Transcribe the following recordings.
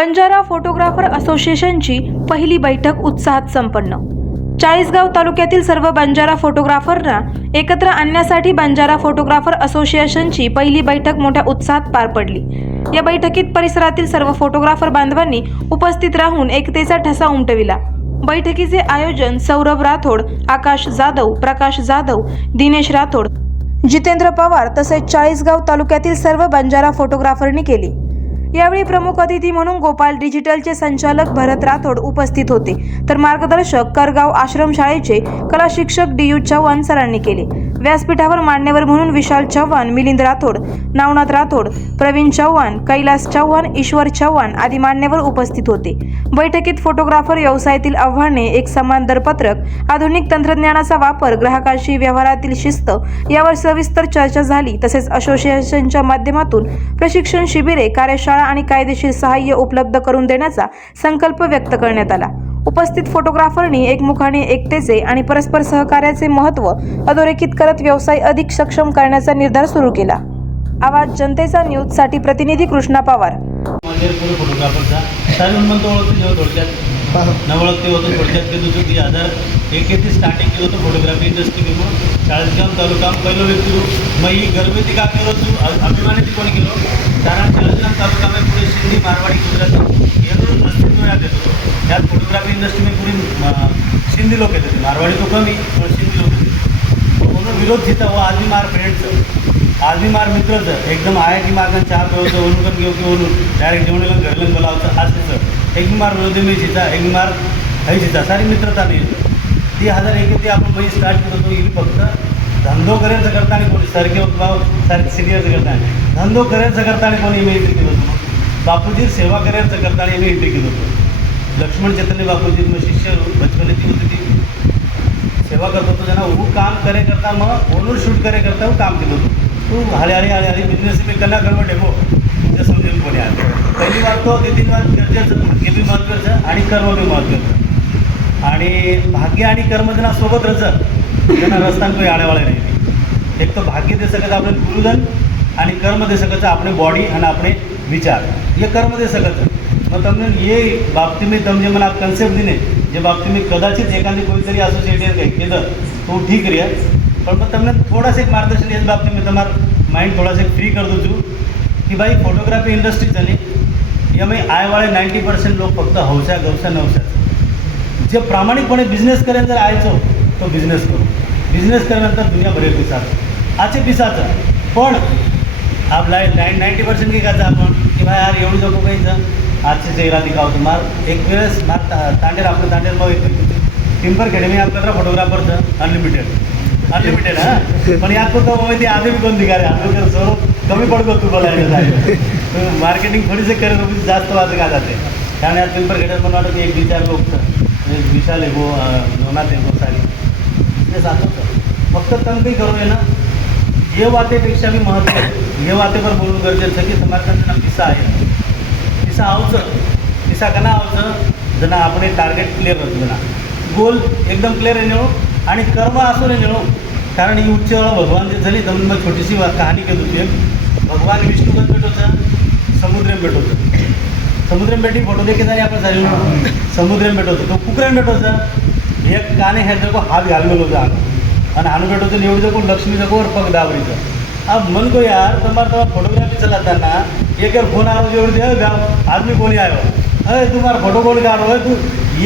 Banjara photographer असोसिएशनची पहिली बैठक उत्साहात संपन्न. चाळीसगाव तालुक्यातील सर्व बंजारा फोटोग्राफरना एकत्र आणण्यासाठी बंजारा फोटोग्राफर असोसिएशनची पहिली बैठक मोठ्या उत्साहात पार पडली. या बैठकीत परिसरातील सर्व फोटोग्राफर बांधवांनी उपस्थित राहून एकतेचा ठसा उमटविला. बैठकीचे आयोजन सौरभ राठोड आकाश जाधव प्रकाश जाधव दिनेश राठोड जितेंद्र पवार तसेच चाळीसगाव तालुक्यातील सर्व बंजारा फोटोग्राफरनी केली. यावेळी प्रमुख अतिथी म्हणून गोपाल डिजिटलचे संचालक भरत राठोड उपस्थित होते. तर मार्गदर्शक करगाव आश्रमशाळेचे कला शिक्षक डी यू चव्हाण सरांनी केले. व्यासपीठावर मान्यवर म्हणून विशाल चव्हाण मिलिंद राठोड नावनाथ राठोड प्रवीण चव्हाण कैलास चव्हाण ईश्वर चव्हाण आदी मान्यवर उपस्थित होते. बैठकीत फोटोग्राफर व्यवसायातील आव्हाने एक समान दरपत्रक आधुनिक तंत्रज्ञानाचा वापर ग्राहकांशी व्यवहारातील शिस्त यावर सविस्तर चर्चा झाली. तसेच असोसिएशनच्या माध्यमातून प्रशिक्षण शिबिरे कार्यशाळा आणि कायदेशीर सहाय्य उपलब्ध करून देण्याचा संकल्प व्यक्त करण्यात आला. उपस्थित फोटोग्राफरनी एकमुखाने एकतेचे आणि परस्पर सहकार्याचे महत्त्व अधोरेखित करत व्यवसाय अधिक सक्षम करण्याचा निर्धार सुरू केला. आवाज जनतेचा न्यूजसाठी प्रतिनिधी कृष्णा पवार. पूर्ण फोटोग्राफरचा साहेब म्हणतो ओळखतो जेव्हा थोडक्यात. न ओळखते होतं थोडक्यात ते दुसरं ती हजार एक ते स्टार्टिंग केलं होतं फोटोग्राफी इंडस्ट्री केलं चाळीसगाव तालुका पहिलं व्यक्ती मग ही गर्भवती का केलं तू? अभिमानाची कोणी केलो? कारण चाळीसगाव तालुका में पुढे सिंधी मारवाडी गुजराती. येणून अस्तित्व यात येत होतं. त्यात फोटोग्राफी इंडस्ट्री में अं, सिंधी लोक येत होते. मारवाडी तो कमी पण सिंधी लोक येते म्हणून विरोध तिथं व आधी मार फ्रेंडचं आधी मार मित्रच एकदम आहे की मार्गान चहा प्यायचं वरून पण घेऊ की वरून डायरेक्ट जेवणाला घरलं बोलावचं आज सर एक मार विरोधी मी शिचा एक मार हे शिचा सारी मित्रता नाही ती हजार एक ते आपण पहिली स्टार्ट करतो इथे ही फक्त. धंदो करायचं करताना कोणी. सारखे भाव सारखे सिनियरचं करताना धंदो करायचं करताना कोणी मी इथे केलं होतं. बापूजी सेवा करायचं करताना मी इथे केलं होतं. लक्ष्मण चैतन्य बापूजी मग शिष्य बचपन ती होती ती. सेवा करत होतो ज्यांना वो काम करे करता मग ओनर शूट करे करता काम केलं होतं. तू हळे हळे हळे हळे बिझनेस में कला करवं टेको ते समजेल कोणी आज पहिली बात तो ते तीन बात गरजेचं भाग्य बी महत्वाचं आणि कर्म बी महत्वाचं आणि भाग्य आणि कर्म ज्यांना सोबत रचत त्यांना रस्तान કોઈ આડેવાળે નહીં એક તો ભાગ્ય દે શકે છે આપણે ગુરુધન અને કર્મ દે શકે છે આપણે બોડી અને આપણે વિચાર એ કર્મ દે શકે છે मग તમને ये बाबतीत मी તમને मला कन्सेप्ट दिले जे बाबतीत मी कदाचित एखादी कोणीतरी असोसिएटेड काही केलं તો ઠીક રહે પણ મેં તમને થોડાસેક માર્ગદર્શન એ જ બાબતે મેં તમારું માઇન્ડ થોડાસેક ફ્રી કરી દઉં છું કે ભાઈ ફોટોગ્રાફી ઇન્ડસ્ટ્રી ચાલી એમાં આયવાળે નાઇન્ટી પર્સન્ટ लोक फक्त हौसा गवसा नवसा जे प्रामाणिकपणे बिझनेस करेन जर आयचो तो बिझनेस करू बिझनेस केल्यानंतर दुनिया भरेल पिसाचं आजचे पिसाचं पण आपला नाईन नाईन्टी पर्सेंट काय करायचं आपण की भाई यार एवढं नको काहीचं आजचे चेहरा दिखावतो मार एक वेळेस मार ता- तांडेर आपलं तांडेर मग एक टिम्पर खेडेमी आपल्याला फोटोग्राफरचं अनलिमिटेड अनलिमिटेड हा? पण यात पण माहिती आधी कोणती काय आंबेडकर स्वरूप कमी पडतो तू बोलायला मार्केटिंग थोडीसे करत होती जास्त वाजत का जाते कारण आज पेपर घेण्यात मला वाटतं एक विचार लोक विशाल एगो लोणात एगो सारी ते सांगत फक्त तंगही करू आहे ना. जे वातेपेक्षा मी महत्त्व हे वातेवर बोलून गरजेचं की समाजाचं नाव पिसा आहे. पिसा आवचं पिसा कना आवचं जना आपण टार्गेट क्लिअर होतं ना गोल एकदम क्लिअर आहे आणि कर्म असो रे निळो कारण ही उच्च भगवान जे झाली तर मग छोटीशी कहाणी केली होती? भगवान विष्णू पण भेटोचा समुद्रेम भेटोचा समुद्र भेटी फोटो देखील झाली आपण झाले समुद्रेम भेटवतो. तो कुकरेम भेटोचा एक काने ह्या जगो हात घालमेलो जा आणि हाणू भेटवतो निवड जगो लक्ष्मी जगो पग दाबरीचं. अब मन को यार तुम्हारा तुम्हारा फोटोग्राफी चलाता एक फोन आलो जोड़ दिया आदमी कोणी आयो अरे तुम्हारा फोटो कोण काढो तू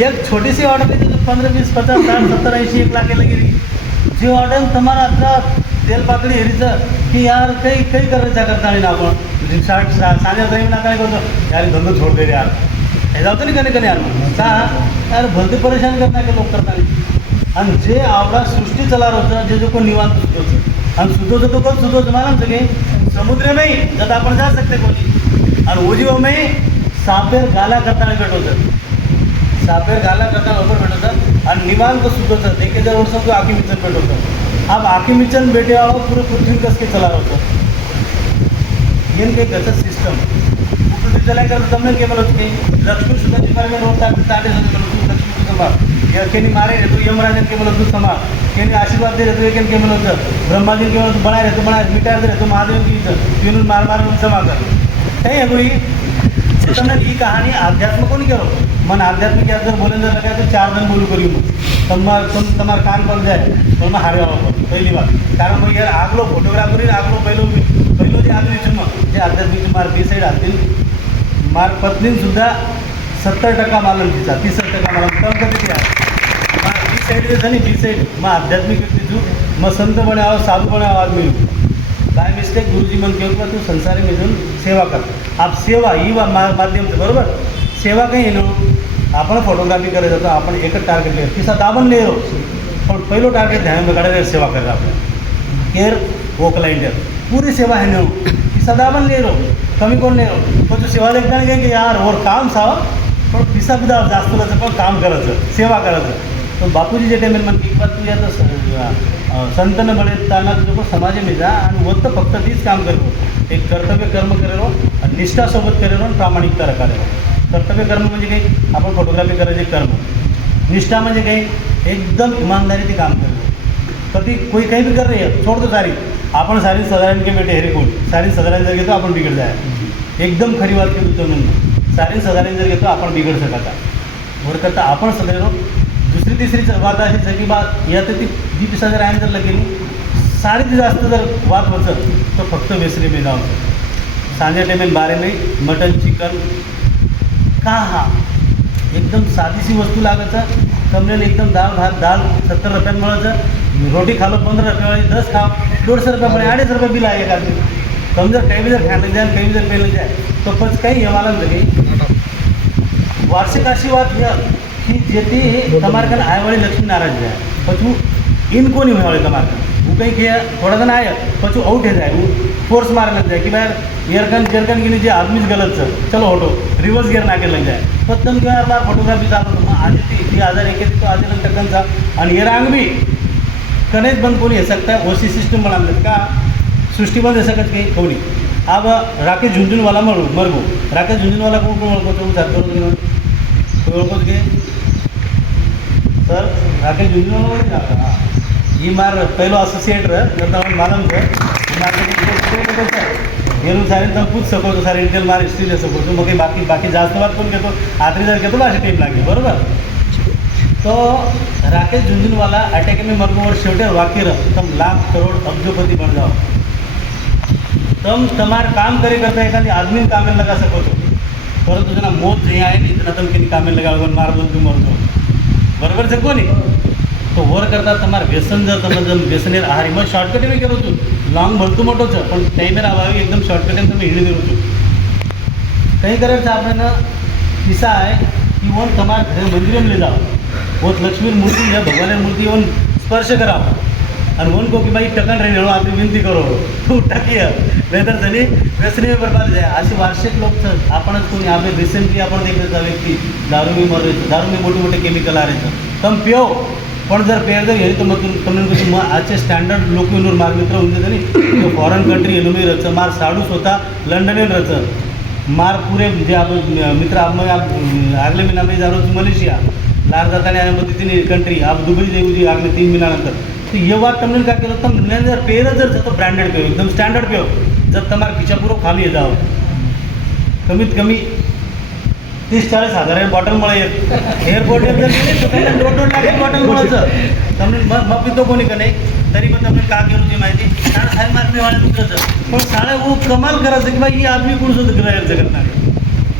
एक छोटी सी ऑर्डर देते तो पंद्रह बीस पचास साठ सत्तर ऐंशी एक लाख गेली. जी ऑर्डर तुम्हाला आता तेल पाकडी हेरीचं की यार काही काही करायचं करता नाही ना आपण? म्हणजे साठ सा साध्या तरी ना काय करतो? यार धंदो छोड दे यार. हे जातो नाही कधी कधी यार. का? यार भलते परेशान करता का लोक करता आणि जे आवडा सृष्टी चला होतं जे जो कोण निवांत सुचवतं आणि सुचवतं तो कोण? सुचवतं मला ना सगळे समुद्र नाही जत आपण जा सकते कोणी. आणि उजीव में सापेर गाला करताना भेटवतं सापेर घाला करता लवकर भेटतात आणि निवांत सुटतात एक हजार वर्ष तो आखी मिचन भेट होतं. आप आखी मिचन भेटे आहो पुरे पृथ्वी कसके चला होतं? येन काही गचत सिस्टम पृथ्वी चला कर जमने के बोलत की लक्ष्मी सुद्धा डिपार्टमेंट होता की लक्ष्मी लक्ष्मी समाज मारे रे तो यमराज के तू समाज केनी आशीर्वाद दे रे तो केन के बोलत ब्रह्मा बनाय रे बनाय रे महादेव की मार कृष्ण ही कहाणी अध्यात्म कोणी करतो मन आध्यात्मिक यात जर बोलायला जर लगा तर चार जण बोलू करू. मग पण मग तुम तुम्हाला काम पण जाय पण मग हार जाओ पहली बात. कारण मग यार आगलो फोटोग्राफरी आगलो पहिलो पहिलो जे आगली चुनो जे आध्यात्मिक मार्ग बी साईड असतील मार पत्नीसुद्धा सत्तर टक्का मालक तिचा तीस टक्का मालक. कम कधी बी साईड जे झाली बी साईड मग आध्यात्मिक व्यक्ती तू. मग संत बनावं साधू बनावं आदमी. बाय मिस्टेक गुरुजी मन केलं तू संसारी मिळून सेवा करतो आप सेवा ही माध्यम से बरोबर सेवा कहीं लो आपण फोटोग्राफी करत होतो आपण एकच टार्गेट लिहिलं तिसरा दाबण लिहिलो पण पहिलो टार्गेट ध्यान काढायला सेवा करायला आपण केअर वो क्लाइंटर पूरी सेवा है नो तिसरा दाबण लिहिलो कमी कोण लिहिलो पण तू सेवा लेखताना काही की यार वर काम सावा पण पिसा सुद्धा जास्त पण काम करायचं सेवा करायचं पण बापूजी जे टाइम म्हणते की तू याचं संतन बळे त्यांना जो समाज मी जा आणि वत्त फक्त तीच काम करतो एक कर्तव्य कर्म करेलो हो, आणि निष्ठासोबत करेलो हो आणि प्रामाणिकता करेलो हो. कर्तव्य कर्म म्हणजे काही आपण फोटोग्राफी करायचे कर्म. निष्ठा म्हणजे काही एकदम इमानदारी ते काम करतो कधी कोई काही बी कर सोडतो सारी. आपण सारी सदारण के भेटे? हेरे कोण? सारी सदारण जर घेतो आपण बिघड जाय. एकदम खरी वाक्य उचलून सारी सदारण जर घेतो आपण बिघड शकता वर करता आपण सदैव दुसरी तिसरी वाद अशी सगळी वाद. या तर ती जी पिसागर आयन जर लगेली साडीत जास्त जर वाद होतं तर फक्त वेसरी मेदा होतो सांजे टेमेल बारे नाही मटन चिकन. का हा? एकदम साधीशी वस्तू लागायचं. कमलेल एकदम दाल भात दाल सत्तर रुपयात मिळायचं. रोटी खालो पंधरा रुपयावाली दस खा दोडशे रुपयापर्यंत अडीच रुपये बिल आहे का कम जर काही बी जर खायला द्या काही बी जर पेलं द्या तो पण काही हे मला वार्षिक आशीर्वाद घ्या. જેથી તમારે કાન આયવાળી લક્ષ્મી નારાજ જાય પછી ઇનકો નહીં હોય તમારે કાન હું કંઈ કે થોડા જણ આવ્યા પછી આઉટ જાય હું ફોર્સ મારે લગ જાય કે ભાઈ એરકન જેરકન ગીની જે આદમી જ ગલત છે ચલો ઓટો રિવર્સ गिअर नाके लग जाय पण તમે કેવા બાર ફોટોગ્રાફી ચાલુ તો मग आधी ती ती हजार एक तो आधी नंतर टक्कनचा आणि हे रांग बी कनेच बंद कोणी हे सकता ओसी सिस्टम बनावलं का सृष्टी बंद हे सकत काही कोणी अब राकेश झुंझुनवाला मरू मरगो राकेश झुंझुनवाला कोण कोण ओळखतो विचार करू तुम्ही कोण ओळखतो की రాకేష్ ఈ మార్ పైలో అసోసియేటర్ మనం गेलो सारे तर पूच सपोज सारे इंटेल मार हिस्ट्री दे सपोज मग बाकी बाकी जास्त वाद पण घेतो आत्री जर घेतो ना अशी टीम लागली बरोबर? तो राकेश झुंझुनवाला अटॅक में मरको और शेवटे वाकिर तम लाख करोड अब्जोपती बन जाओ तम तमार काम करे करता एखादी आदमी कामे लगा सको परंतु जना मौत जे आहे इतना तम किती कामे लगा मार बोल तू मरतो. બરાબર છે કોની તો વોર કરતાં તમારે વ્યસન જ તમે જેમ વ્યસનની આહાર એમાં શોર્ટકટ એવી કરું છું લોંગ ભણતું મોટો છે પણ ટાઈમે આવી એકદમ શોર્ટકટ એમ તમે હીડી દઉં છું કંઈ કરે છે આપણે દિશા એ ઓન તમારા ઘરે મંદિરે લઈ જાઓ ઓત લક્ષ્મીની મૂર્તિ છે ભગવાનની મૂર્તિ ઓન સ્પર્શ કરાવો અને ઓન કહો કે ભાઈ ટકન રહીને આપણે વિનંતી કરો તું ટકી नाहीतर झाली व्यसनी बर्बाद द्या अशी वार्षिक लोक आपणच कोणी. आम्ही रिसेंटली आपण देखील व्यक्ती दारू मी दारूमी दारू मी मोठे मोठे केमिकल आणायचं. पण पिओ पण जर पेर जर येईल तर मग कम्युनिकेशन मग आजचे स्टँडर्ड लोक येऊन मार मित्र होऊन जाते फॉरेन कंट्री येऊन रच मार साडूस होता लंडन येऊन रच मार पुरे जे आपण मित्र मग आगले महिना जाऊ मलेशिया. लार जाता आणि मग तिथे कंट्री आप दुबई देऊ जी आगले तीन महिन्यानंतर. तर एव्हा टमनेल काय केलं? तर जर पेरच जर ब्रँडेड पेव एकदम स्टँडर्ड पेव जर તમારા ખીચા પૂરો ખાલી જાઓ કમીત કમી तीस चाळीस हजार बॉटल મળે એરપોર્ટ જર गेले તો તમને દોઢ દોઢ લાખ બોટલ મળે છે તમને મ મ પીતો કોની કે નહીં तरी पण તમને का केलं ती माहिती कारण साहेब मारणे वाले मित्र पण साळे वो कमाल करायचं की बाई ही आदमी कोण सुद्धा ग्रह करणार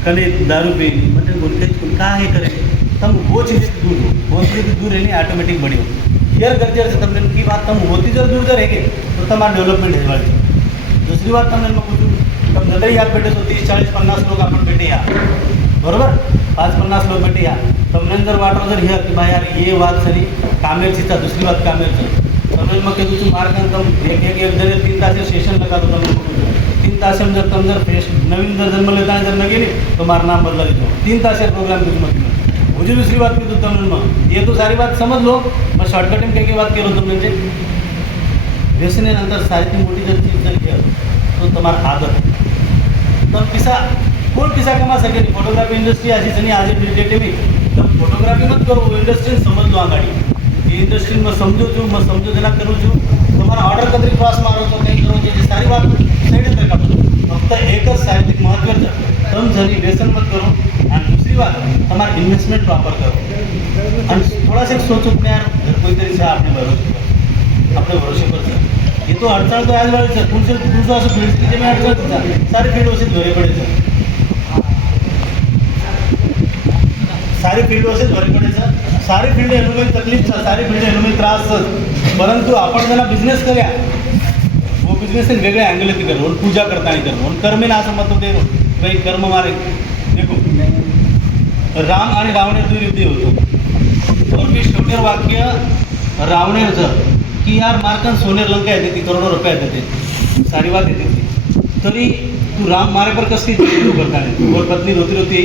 कने दारू पी म्हणजे बोलते का हे करे तम वो चीज़ से दूर हो वो चीज़ से दूर रहने ऑटोमेटिक बड़ी हो यार गरजे से तुमने की बात तम होती जर दूर जर है तो तुम्हारा डेवलपमेंट है वाली दुसरी बात त्यांना कुठून? नंतर यात भेटत होती चाळीस पन्नास लोक आपण भेटे या बरोबर? पाच पन्नास लोक भेटे या समजून जर वाटलं जर हे की ये वाद सरी. कामेरचीचा दुसरी बात कामेरची समजून मग ते तुझी मार्क एक एक एक जर तीन तास सेशन तो होतं तीन तास जर तम जर फ्रेश नवीन जर जन्मले लेता जर न गेली तो मार नाम बदला देतो तीन तासे प्रोग्राम तुझी मग मुझे दुसरी बात मी तू तमन मग. ये तो सारी बात समज लो मग शॉर्टकटिंग काही बात केलं होतं म्हणजे. व्यसने नंतर सारी मोठी जर चीज जर केलं तो तुम्हारा आदत तर पिसा कोण पिसा कमा सके फोटोग्राफी इंडस्ट्री अशीच आणि आज डेटे मी तर फोटोग्राफी मत करू इंडस्ट्री समजलो आघाडी એ ઇન્ડસ્ટ્રી માં સમજો છું मैं समझो जना करूँ છું તમારા ઓર્ડર કદરી ક્રોસ મારો તો કંઈ કરો છે એ સારી વાત સાઈડ જ કાઢો ફક્ત એક જ સાહિત્યિક મહત્વ છે तम जनी व्यसन मत करो और दूसरी बात हमारा इन्वेस्टमेंट प्रॉपर करो और थोड़ा सा सोच अपने यार घर कोई तरी से अपने भरोसे पर अपने ये तो अडचण तो आज वाली सर तुमचे तुमचं असं फील्ड की मी अडचण होता सारे फील्ड वरचे घरे पडे सर सारी फील्ड वरचे घरे पडे सर सारी फील्ड एनुमे तकलीफ सर सारी फील्ड एनुमे त्रास सर परंतु आपण त्याला बिझनेस करूया वो बिझनेस वेगळ्या अँगल ती करो पूजा करता नहीं करो और कर्मे ना असं मत दे काही कर्म मारे. देखो. राम आणि रावण दुर्युद्ध होतो. और मी शेवटी वाक्य. रावणेचं. की यार मार्कन सोनेर लंका येते ती करोडो रुपये येते ते सारी बात येते ती तरी तू राम मारे पर कस तू करता नाही तू वर पत्नी रोती रोती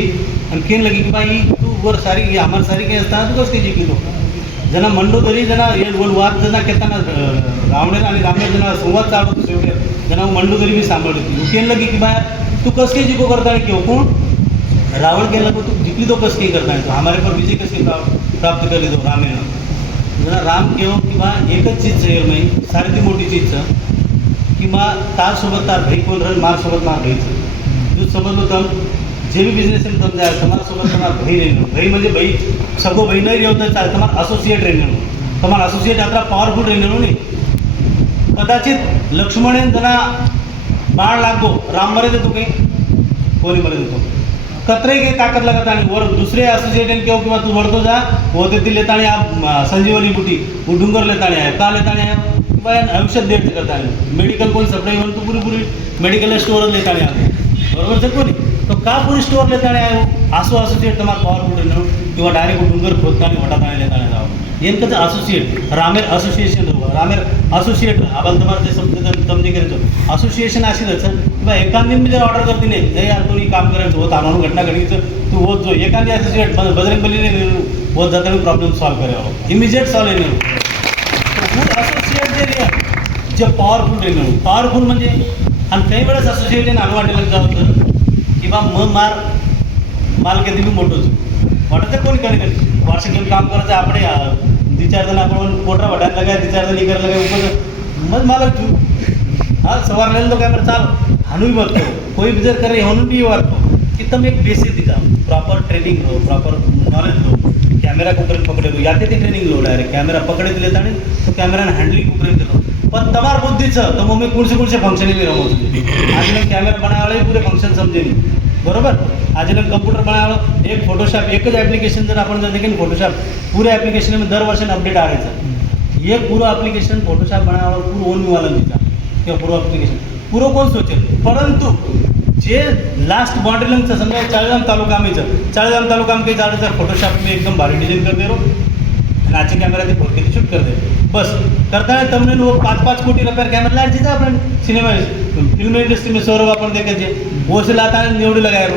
आणि केन लगी की बाई तू वर सारी आम्हाला सारी काही असता तू कस काय जिंकली जना मंडोदरी जना हे दोन वाद जना केताना रावणेला आणि रामेर जना संवाद चालू होतो शेवटे जना मंडोदरी मी सांभाळली होती केन लगी की बाया तू कसली काय जिको करता नाही किंवा कोण? रावण केला तू जिंकली तो कसली काही करता येतो हमारे पर विजय कसली प्राप्त प्राप्त तो रामेनं राम केव किंवा एकच चीज येऊ नाही सारी ती मोठी चीज किंवा तारसोबत तार भाई कोण राहील मारसोबत मार भाईचं तू समजलो तम जे बी बिझनेस आहे तम जाय तुम्हाला तुम्हाला भाई नाही भाई म्हणजे भाई सगळं भाई नाही रेव तर चालेल तुम्हाला असोसिएट रेन तुम्हाला असोसिएट आता पॉवरफुल रेन नाही. कदाचित लक्ष्मणेन त्यांना बाळ लागतो राम मरे देतो काही? कोणी मरे देतो कत्रे काही ताकद लागत आणि वर दुसरे असोसिएटेड केव किंवा तू वरतो जा होते ती लेताणी संजीवनी बुटी डुंगर लेताणी आहे का लेताणी आहे? बयान आयुष्यात देत करता आहे. मेडिकल कोण सप्लाय म्हणून तू पुरी पुरी मेडिकल स्टोअर लेताणी आहे. बरोबर जर कोणी? तो का पुरी स्टोअर लेताणी आहे? असो असोसिएट तुम्हाला पुढे न्हू किंवा डायरेक्ट डुंगर खोदताणी वटाताने लेताने जावं. येन कसं असोसिएट रामेर असोसिएशन रामेर असोसिएट आबाल तुम्हाला ते समजा तमने करायचो असोसिएशन असेलच जायचं एखादी मी जर ऑर्डर करते नाही हे यार तुम्ही काम करायचं होत आम्हाला घटना घडीचं तू होत जो एखादी असोसिएट बजरंग बलीने होत जाता मी प्रॉब्लेम सॉल्व करावं इमिजिएट सॉल्व येणार फूड असोसिएट जे रे जे पॉवरफुल रेणू पॉवरफुल म्हणजे आणि काही वेळेस असोसिएट आणून वाटेल की किंवा मग मार माल कधी मी मोठोच वाटत कोणी कधी कधी. वर्ष घेऊन काम करायचं आपण अं, चार जण आपण पोटरा वाटायला लागाय दी चार जण इकडे लागाय उपज मग मला तू हा सवारलेलं तो बरं चाल. हणून मारतो कोई भी जर करे हाणून भी मारतो. की तुम्ही एक बेसिक दिला प्रॉपर ट्रेनिंग लो प्रॉपर नॉलेज लो कॅमेरा कुकरेन पकडे लो याते ट्रेनिंग लो डायरेक्ट कॅमेरा पकडे दिले आणि तो कॅमेरान हँडलिंग कुकरेन दिलो पण तमार बुद्धीचं तर मग मी कुठचे कुठचे फंक्शन येईल रमवतो होते. मग कॅमेरा बनायला पुरे फंक्शन समजेल बरोबर? आजी ना कम्प्युटर बनायला एक फोटोशॉप एकच ॲप्लिकेशन जर आपण जर देखील फोटोशॉप पुरे ॲप्लिकेशन दर वर्षाने अपडेट आणायचं. एक पुरं ॲप्लिकेशन फोटोशॉप बनायला पूर्ण ओन मिळालं तिचा किंवा पूर्व ॲप्लिकेशन पुरो कोण सोचेल. परंतु जे लास्ट बॉन्ड्रीलंगचं समजा चाळीसगाम तालुका आम्हीचं चाळीसगाम तालुका आम काही तर फोटोशॉप मी एकदम भारी डिझाईन कर दे रो. आणि आजचे कॅमेरा ते फोर शूट कर दे बस. करताना तमने वो पाच पाच कोटी रुपये कॅमेरा लाट जीता आपण सिनेमा फिल्म इंडस्ट्री में सौरभ आपण देखायचे वो से लाता निवडी लगाय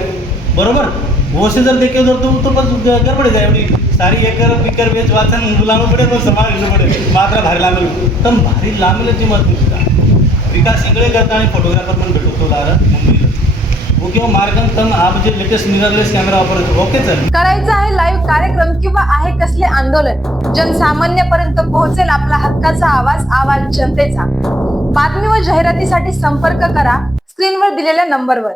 बरोबर? बोसे जर देखे जर तो तो पण गडबड जाय एवढी सारी एकर बिकर बेच वाचन लावणं पडेल पण समाज पडेल. मात्र भारी लांबेल. पण भारी लांबेल जी मत तुझा विकास सगळे करता आणि फोटोग्राफर पण भेटतो तो लारा मुंबईला. हो किंवा मार्गम तम आप जे लेटेस्ट मिररलेस कॅमेरा वापरतो ओके सर करायचं आहे लाईव्ह कार्यक्रम किंवा आहे कसले आंदोलन जनसामान्यपर्यंत पोहोचेल आपला हक्काचा आवाज आवाज जनतेचा. बातमी व जाहिरातीसाठी संपर्क करा स्क्रीनवर दिलेल्या नंबरवर